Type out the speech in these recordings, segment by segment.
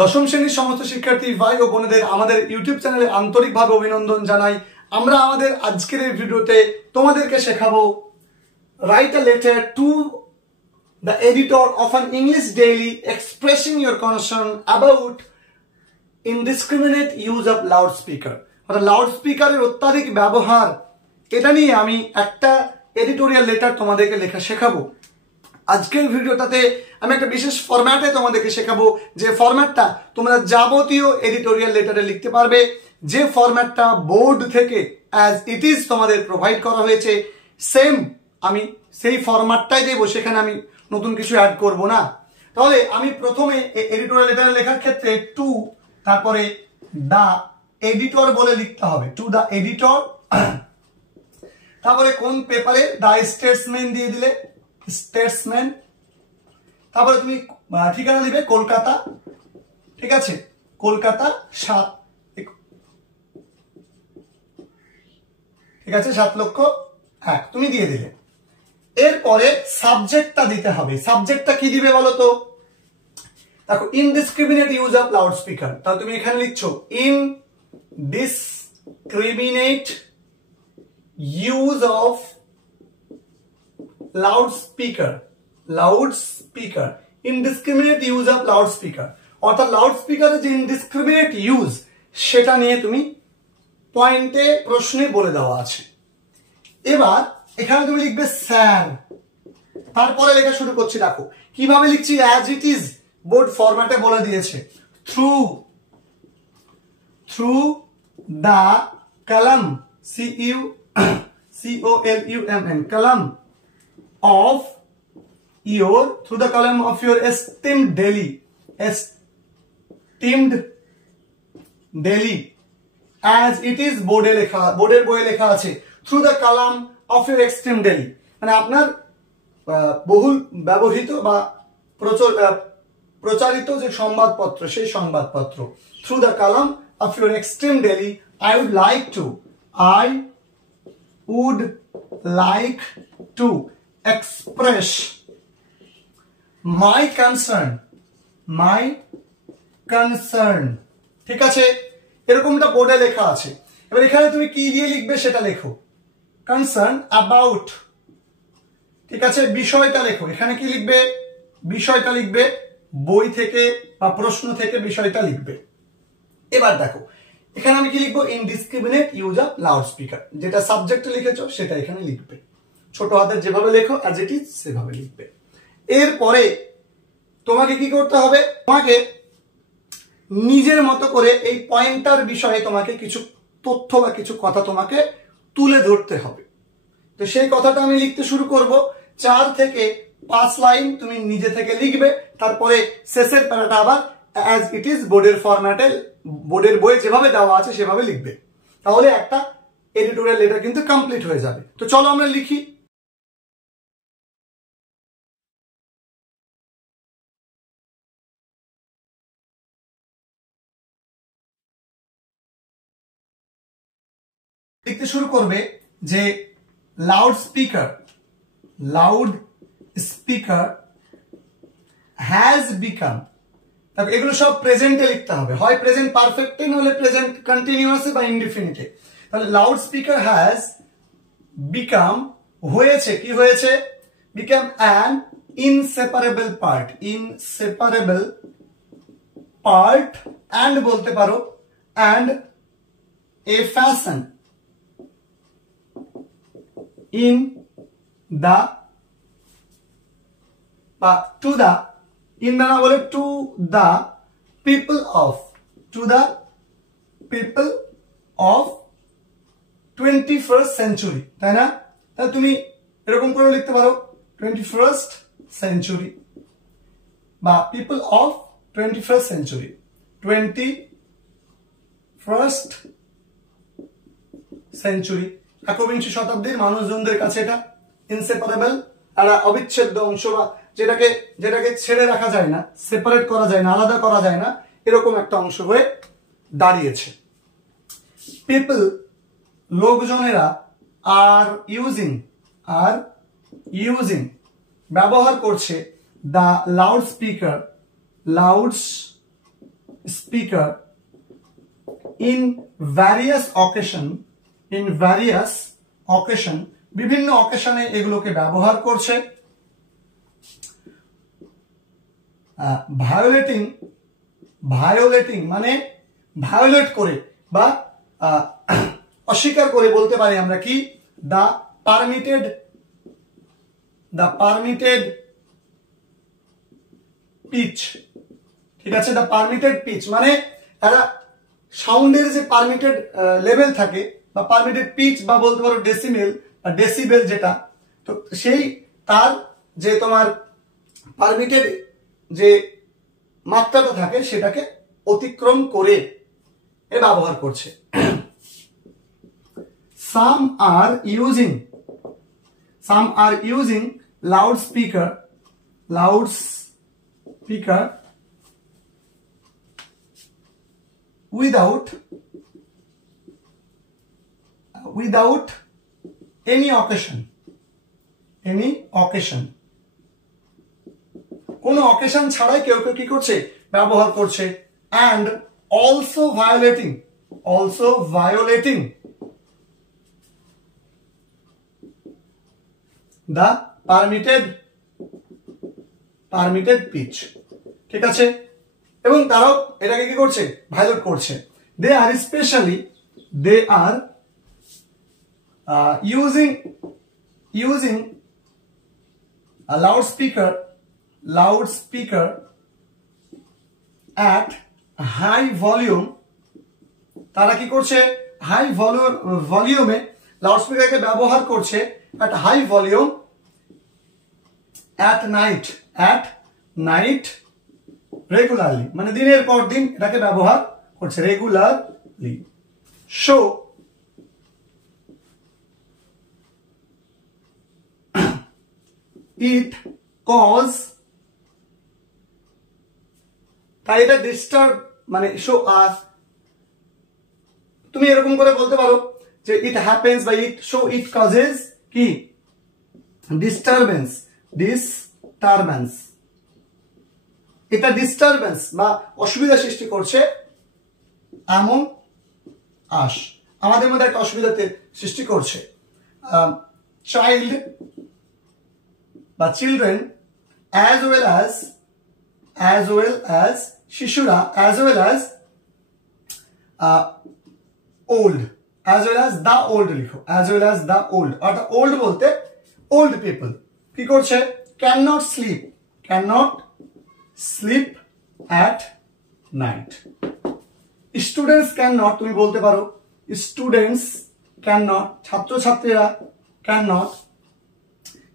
দশম শ্রেণীর সমস্ত শিক্ষার্থী ভাই ও বোনেদের আমাদের ইউটিউব চ্যানেলে আন্তরিকভাবে অভিনন্দন জানাই। আমরা আমাদের আজকের এই ভিডিওতে তোমাদেরকে শেখাবো write a letter to the editor of an English daily expressing your concern about indiscriminate use of loudspeaker। অর্থাৎ লাউডস্পিকারের অত্যাধিক ব্যবহার, এটা নিয়ে আমি একটা এডিটোরিয়াল লেটার তোমাদেরকে লেখা শেখাবো। আজকের ভিডিওটাতে আমি একটা বিশেষ ফরম্যাটে তোমাদেরকে শেখাবো, যে ফরম্যাটটা তোমরা যাবতীয় এডিটোরিয়াল লেটারে লিখতে পারবে, যে ফরম্যাটটা বোর্ড থেকে অ্যাজ ইট ইজ তোমাদের প্রোভাইড করা হয়েছে সেম আমি সেই ফরম্যাটটাই দেবো, সেখানে আমি নতুন কিছু অ্যাড করব না। তাহলে আমি প্রথমে এডিটোরিয়াল লেটার লেখার ক্ষেত্রে টু তারপরে দা এডিটর বলে লিখতে হবে, টু দা এডিটর। তারপরে কোন পেপারে, দা স্টেটসম্যান দিয়ে দিলে স্টেটসম্যান। তারপরে তুমি ঠিকানা দিবে কলকাতা, ঠিক আছে, কলকাতা 7, ঠিক আছে, 7,01,000 তুমি দিয়ে দিলে। এরপরে সাবজেক্টটা দিতে হবে। সাবজেক্টটা কি দিবে বলো তো? দেখো, ইনডিসক্রিমিনেট ইউজ অফ লাউডস্পিকার, তাহলে তুমি এখানে লিখছো indiscriminate use of loudspeaker, loudspeaker, indiscriminate use of loudspeaker. অর্থাৎ লাউডস্পিকারের যে ইনডিসক্রিমিনেট ইউজ সেটা নিয়ে তুমি পয়েন্টে প্রশ্নে বলে দেওয়া আছে। এবার এখানে তুমি লিখবে স্যার, তারপরে লেখা শুরু করছি। দেখো কিভাবে লিখছি, অ্যাজ ইট ইজ বোর্ড ফরম্যাটে বলে দিয়েছে। থ্রু দা কলম, COLUMN, কলম of your, through the column of your esteemed daily, as it is বোর্ডে লেখা, বোর্ডের বইয়ে লেখা আছে through the column of your esteemed daily, মানে আপনার বহুল ব্যবহৃত বা প্রচারিত যে সংবাদপত্র, সেই সংবাদপত্র। through the column of your esteemed daily, I would like to express my concern, ঠিক আছে, এরকমটা বোর্ডে লেখা আছে। এবার এখানে তুমি কি দিয়ে লিখবে সেটা লেখো, concern about, ঠিক আছে, বিষয়টা লেখো। এখানে কি লিখবে? বিষয়টা লিখবে, বই থেকে বা প্রশ্ন থেকে বিষয়টা লিখবে। এবার দেখো এখানে আমি কি লিখবো, ইনডিসক্রিমিনেট ইউজ অফ লাউডস্পিকার, যেটা সাবজেক্টে লিখেছো সেটা এখানে লিখবে। ছোট হাতের যেভাবে লেখো অ্যাজ ইট ইজ সেভাবে লিখবে। এরপরে তোমাকে কি করতে হবে, তোমাকে নিজের মতো করে এই পয়েন্টার বিষয়ে তোমাকে কিছু তথ্য বা কিছু কথা তোমাকে তুলে ধরতে হবে। তো সেই কথাটা আমি লিখতে শুরু করব। 4 থেকে 5 লাইন তুমি নিজে থেকে লিখবে, তারপরে শেষের প্যারাটা আবার অ্যাজ ইট ইজ বোর্ডের ফরম্যাটে, বোর্ডের বইয়ে যেভাবে দেওয়া আছে সেভাবে লিখবে। তাহলে একটা এডিটোরিয়াল লেটার কিন্তু কমপ্লিট হয়ে যাবে। তো চলো আমরা লিখি। লিখতে শুরু করবে যে লাউডস্পিকার হ্যাজ বিকাম, এগুলো সব প্রেজেন্টে লিখতে হবে, হয় প্রেজেন্ট পারফেক্টে নলে প্রেজেন্ট কন্টিনিউয়াসে বা ইনডিফিনিটে। তাহলে লাউডস্পিকার হ্যাজ বিকাম, হয়েছে, কি হয়েছে, become an inseparable part and বলতে পারো, and a fashion in the, বা to the, in the না বলে to the people of 21st century, তাই না? তাহলে তুমি এরকম করে লিখতে পারো 21st century বা people of 21st century, 21st century, একবিংশ শতাব্দীর মানুষজনদের কাছে এটা ইনসেপারেবল, একটা অবিচ্ছেদ্য অংশ, বা যেটাকে ছেড়ে রাখা যায় না, সেপারেট করা যায় না, আলাদা করা যায় না, এরকম একটা অংশ হয়ে দাঁড়িয়েছে। পিপল, লোকজনেরা, আর ইউজিং ব্যবহার করছে, দা loudspeaker speaker in various occasion বিভিন্ন অকেশনে এগুলোকে ব্যবহার করছে। ভায়োলেটিং মানে ভায়োলেট করে বা অস্বীকার করে বলতে পারি আমরা কি দ্য পারমিটেড পিচ। ঠিক আছে, দ্য পারমিটেড পিচ মানে একটা সাউন্ডের যে পারমিটেড লেভেল থাকে বা পারমিটেড পিচ বা বলতে পারো ডেসিমেল বা ডেসিবেল যেটা, তো সেই তার যে তোমার পারমিটেড যে মাত্রাটা থাকে সেটাকে অতিক্রম করে এ ব্যবহার করছে। some are using loudspeaker without any occasion কোনো অকেশন ছাড়াই কেউ কেউ কি করছে ব্যবহার করছে। and also violating the permitted pitch। ঠিক আছে, এবং তারাও এটাকে কি করছে ভায়োলেট করছে। they are using a loudspeaker at high volume। তারা কি করছে হাই ভলিউমে লাউডস্পিকারকে ব্যবহার করছে at high volume at night regularly মানে দিনের পর দিন এটাকে ব্যবহার করছে রেগুলারলি। so it cause তাই এটা ডিস্টার্ব মানে শো আস, তুমি এরকম করে বলতে পারো যে ইট হ্যাপেন্স বা ইট কজেস কি ডিস্টারবেন্স। এটা ডিস্টারবেন্স বা অসুবিধা সৃষ্টি করছে এমন আমাদের মধ্যে একটা অসুবিধাতে সৃষ্টি করছে। চাইল্ড বা চিলড্রেন as well as শিশুরা as well as old the old লিখো as well as the old অর্থাৎ old বলতে old people কি করছে cannot sleep at night। students cannot তুমি বলতে পারো students cannot ছাত্রছাত্রীরা cannot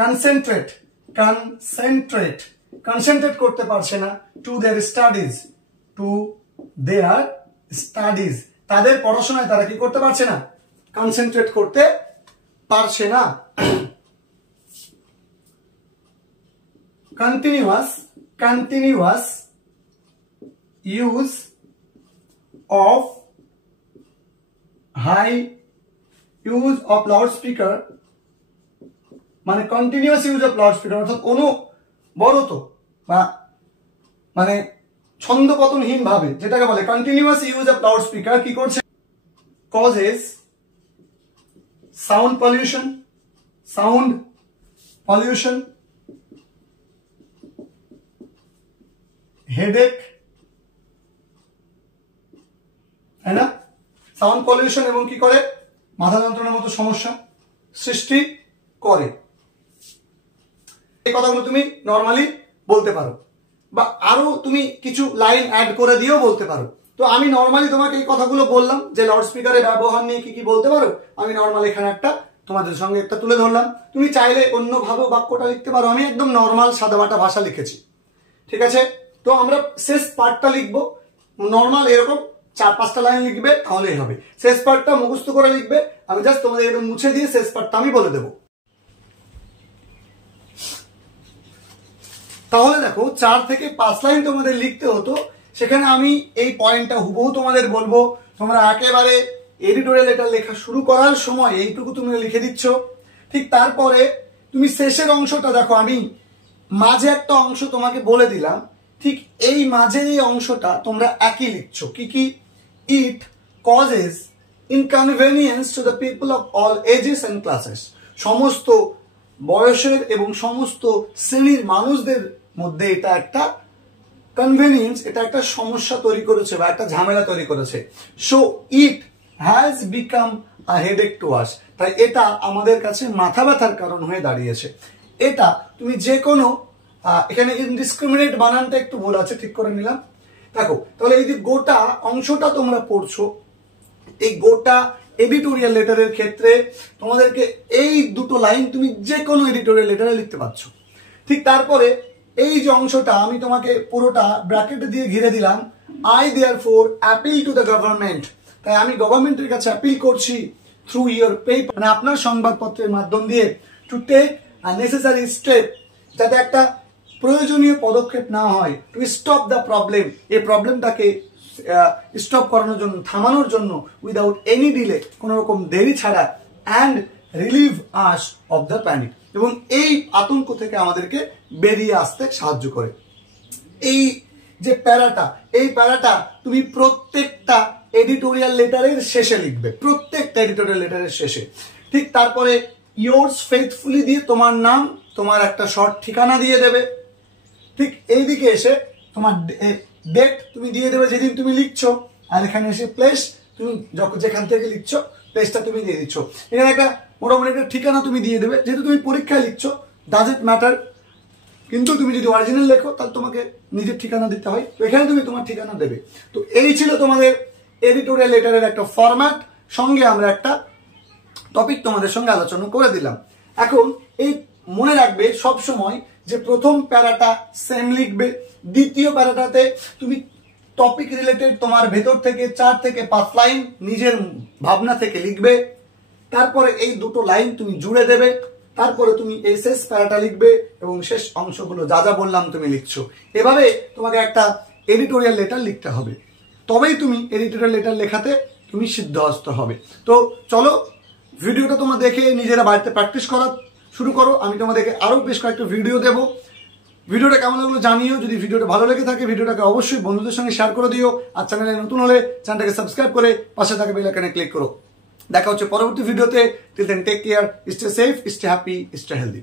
concentrate করতে পারছে না to their studies তাদের পড়াশোনায় তারা কি করতে পারছে না কনসেন্ট্রেট করতে পারছে না। continuous use of loudspeaker মানে কন্টিনিউয়াস ইউজ অফ লাউডস্পিকার অর্থাৎ অনবরত বা মানে ছন্দপতনহীন ভাবে যেটাকে বলে কন্টিনিউয়াস ইউজ অফ লাউডস্পিকার কি করছে causes sound pollution headache है ना সাউন্ড পলিউশন এবং কি করে মাথা যন্ত্রণার মতো সমস্যা সৃষ্টি করে। এই কথাগুলো তুমি নরমালি বলতে পারো বা আরো তুমি কিছু লাইন অ্যাড করে দিয়েও বলতে পারো। তো আমি নরমালি তোমাকে এই কথাগুলো বললাম যে লাউডস্পিকারের ব্যবহার নিয়ে কি কি বলতে পারো, আমি নরমাল এখানে একটা তোমাদের সঙ্গে একটা তুলে ধরলাম। তুমি চাইলে অন্যভাবে বাক্যটা লিখতে পারো, আমি একদম নরমাল সাদামাটা ভাষা লিখেছি। ঠিক আছে, তো আমরা শেষ পার্টটা লিখবো নরমাল এরকম 4-5টা লাইন লিখবে তাহলেই হবে। শেষ পার্টটা মুখস্থ করে লিখবে, আমি জাস্ট তোমাদের একদম মুছে দিয়ে শেষ পার্টটা আমি বলে দেবো। তাহলে দেখো 4 থেকে 5 লাইন তোমাদের লিখতে হতো, সেখানে আমি এই পয়েন্টটা হুবহু তোমাদের বলবো। তোমরা একেবারে এডিটোরিয়াল লেটার লেখা শুরু করার সময় এইটুকু তুমি লিখে দিচ্ছ। ঠিক তারপরে তুমি শেষের অংশটা দেখো, আমি মাঝে একটা অংশ তোমাকে বলে দিলাম ঠিক এই মাঝের এই অংশটা তোমরা একই লিখছো, কি কি? It causes inconvenience to the people of all ages and classes. সমস্ত বয়সের এবং সমস্ত শ্রেণীর মানুষদের মধ্যে এটা একটা কনভেনিয়েন্স, এটা একটা সমস্যা তৈরি করেছে বা একটা ঝামেলা তৈরি করেছে। So it has become a headache to us. তাই এটা আমাদের কাছে মাথা ব্যথার কারণ হয়ে দাঁড়িয়েছে। এটা তুমি যে কোনো এখানে ইনডিসক্রিমিনেট বানানটা একটু ভুল আছে, ঠিক করে নিলাম। দেখো তাহলে এই যে গোটা অংশটা তোমরা পড়ছো, এই গোটা এডিটোরিয়াল লেটারের ক্ষেত্রে তোমাদেরকে এই দুটো লাইন তুমি যে কোনো এডিটোরিয়াল লেটারে লিখতে পারছো। ঠিক তারপরে এই যে অংশটা আমি তোমাকে পুরোটা ব্র্যাকেট দিয়ে ঘিরে দিলাম, I therefore appeal to the government. তাই আমি গভর্নমেন্টের কাছে অ্যাপিল করছি থ্রু ইয়োর পেপার, মানে আপনার সংবাদপত্রের মাধ্যম দিয়ে, to take a necessary step, যাতে একটা প্রয়োজনীয় পদক্ষেপ না হয়, টু স্টপ দ্য প্রবলেম, এই প্রবলেমটাকে স্টপ করানোর জন্য, থামানোর জন্য, উইদাউট এনি ডিলে, কোনো রকম দেরি ছাড়া, and relieve us of the panic, এবং এই আতঙ্ক থেকে আমাদেরকে বেরিয়ে আসতে সাহায্য করে। এই যে প্যারাটা, এই প্যারাটা তুমি প্রত্যেকটা এডিটোরিয়াল লেটারের শেষে লিখবে, প্রত্যেকটা এডিটোরিয়াল লেটারের শেষে। ঠিক তারপরে ইয়োর্স ফেথফুলি দিয়ে তোমার নাম, তোমার একটা শর্ট ঠিকানা দিয়ে দেবে। ঠিক এইদিকে এসে তোমার ডেট তুমি দিয়ে দেবে যেদিন তুমি লিখছো, আর এখানে এসে প্লেস তুমি যেখান থেকে লিখছো প্লেসটা তুমি দিয়ে দিচ্ছ। এখানে একটা মোটামুটি একটা ঠিকানা তুমি দিয়ে দেবে, যেহেতু তুমি পরীক্ষায় লিখছো, ডাজন্ট ম্যাটার। কিন্তু তুমি যদি অরিজিনাল লেখো তাহলে তোমাকে নিজের ঠিকানা দিতে হয়, তো এখানে তুমি তোমার ঠিকানা দেবে। তো এই ছিল তোমাদের এডিটোরিয়াল লেটারের একটা ফরম্যাট, সঙ্গে আমরা একটা টপিক তোমাদের সঙ্গে আলোচনা করে দিলাম। এখন এই মনে রাখবে সব সময় যে প্রথম প্যারাটা সেম লিখবে, দ্বিতীয় প্যারাটাতে তুমি টপিক রিলেটেড তোমার ভেতর থেকে 4 থেকে 5 লাইন নিজের ভাবনা থেকে লিখবে। তারপরে এই দুটো লাইন তুমি জুড়ে দেবে, তারপরে তুমি এই শেষ প্যারাটা লিখবে এবং শেষ অংশগুলো যা যা বললাম তুমি লিখছো। এভাবে তোমাকে একটা এডিটোরিয়াল লেটার লিখতে হবে, তবেই তুমি এডিটোরিয়াল লেটার লেখাতে তুমি সিদ্ধহস্ত হবে। তো চলো ভিডিওটা তোমরা দেখে নিজেরা বাড়িতে প্র্যাকটিস করা শুরু করো। আমি তোমাদেরকে আরো বেশ কয়েকটা ভিডিও দেবো। ভিডিওটা কেমন লাগলো জানিও। যদি ভিডিওটা ভালো লেগে থাকে ভিডিওটাকে অবশ্যই বন্ধুদের সঙ্গে শেয়ার করে দিও, আর চ্যানেলে নতুন হলে চ্যানেলটাকে সাবস্ক্রাইব করে পাশে থাকা বেল আইকনে ক্লিক করো। দেখা হচ্ছে পরবর্তী ভিডিওতে। Till then take care, stay safe, stay happy, stay healthy.